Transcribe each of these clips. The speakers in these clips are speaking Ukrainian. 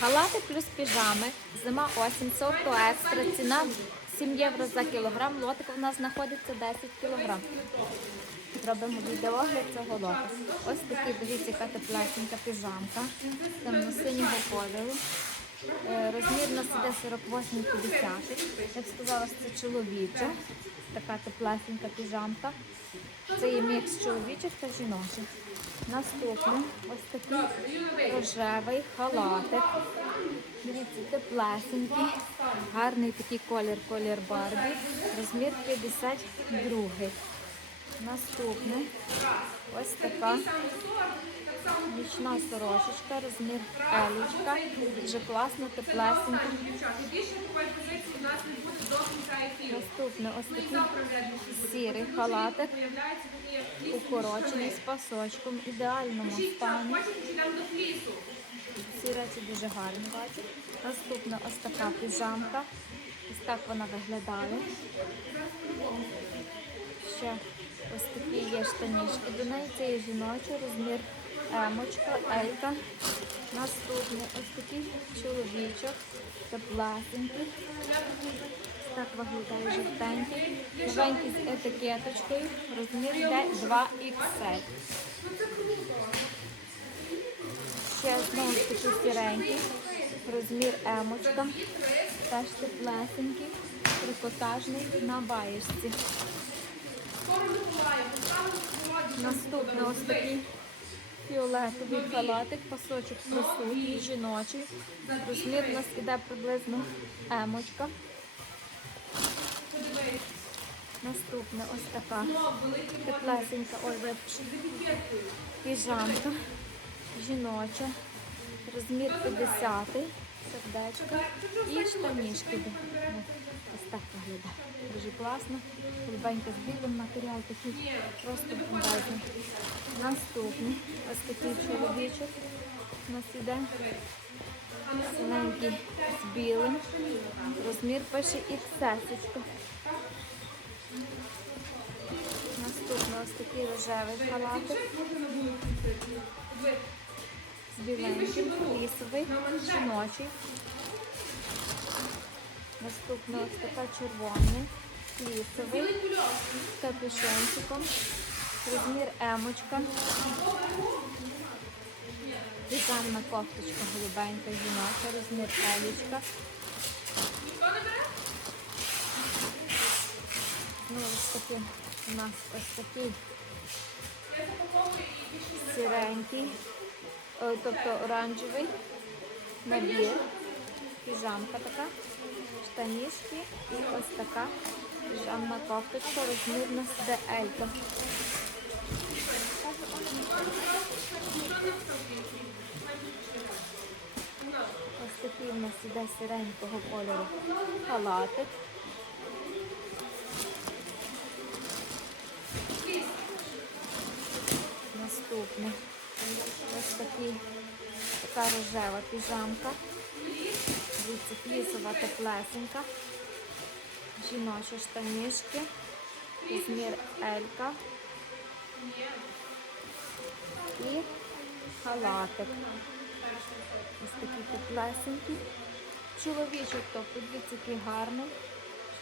Халати плюс піжами. Зима осінь, сорту екстра. Ціна 7 євро за кілограм. Лотик у нас знаходиться 10 кілограм. Робимо відеогляд цього лоту. Ось такий, дивіться, яка теплесенька піжамка. Темно-синього кольору. Е, Розмір нас іде 48-50. Як сказала, це чоловіча. Така теплесенька піжамка. Це є мікс чоловічих та жіночих. Наступний ось такий рожевий халатик. Дивіться, теплесенький, гарний такий колір, колір Барбі. Розмір 52. Наступний ось така нічна сорочечка, розмір елічка. Дуже класно, теплесенька. Більше купують позиції, у нас не буде до кінця ефіру. Наступний ось такий сірий халатик, укорочений з пасочком, ідеальному стані. Ці речі дуже гарні, бачите. Наступна ось така піжамка. Ось так вона виглядає. Ще ось такі є штанішки. До неї це є жіночий розмір емочка, елька. Наступний ось такий чоловічок, теплесенький. Ось Так виглядає жовтенький. Новенький з етикеточкою. Розмір йде 2XL. Ще знову ж таки сіренький, розмір емочка, теж теплесенький, трикотажний на баєшці. Наступний ось такий фіолетовий халатик, пасочок присутній, жіночий. Розмір у нас іде приблизно емочка. Наступне ось така теплесенька, ой, вибачте, піжамка жіноча, розмір 50, сердечко і штанішки. Ось так виглядає. Дуже класно. Голубенька з білим матеріал такий просто бомбезний. Наступний ось такий чоловічок у нас іде. Синенький з білим. Розмір пише і XS. Наступний ось такий рожевий халатик. з біленьким, лісовий, жіночий. Наступна ось така червоний, лісовий, з капюшончиком, розмір емочка. Візанна кофточка голубенька, жіноча, розмір елічка. Ну, ось такий у нас ось такий сіренький, е, тобто оранжевий набір, піжамка така, штанішки і ось така піжамна кофточка, розмір на ДЛ. Ось такий у нас іде сіренького кольору халатик. Наступний. Ось такий, така рожева піжамка. Дивіться, флісова теплесенька. Жіночі штанішки. Розмір Елька. І халатик. Ось такий теплесенький. Чоловічок, тобто дивіться, який гарний.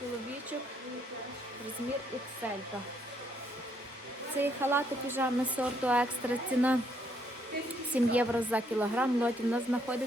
Чоловічок. Розмір XL. Цей халатик піжами сорту екстра ціна 7 євро за кілограм. Лоті в нас знаходиться.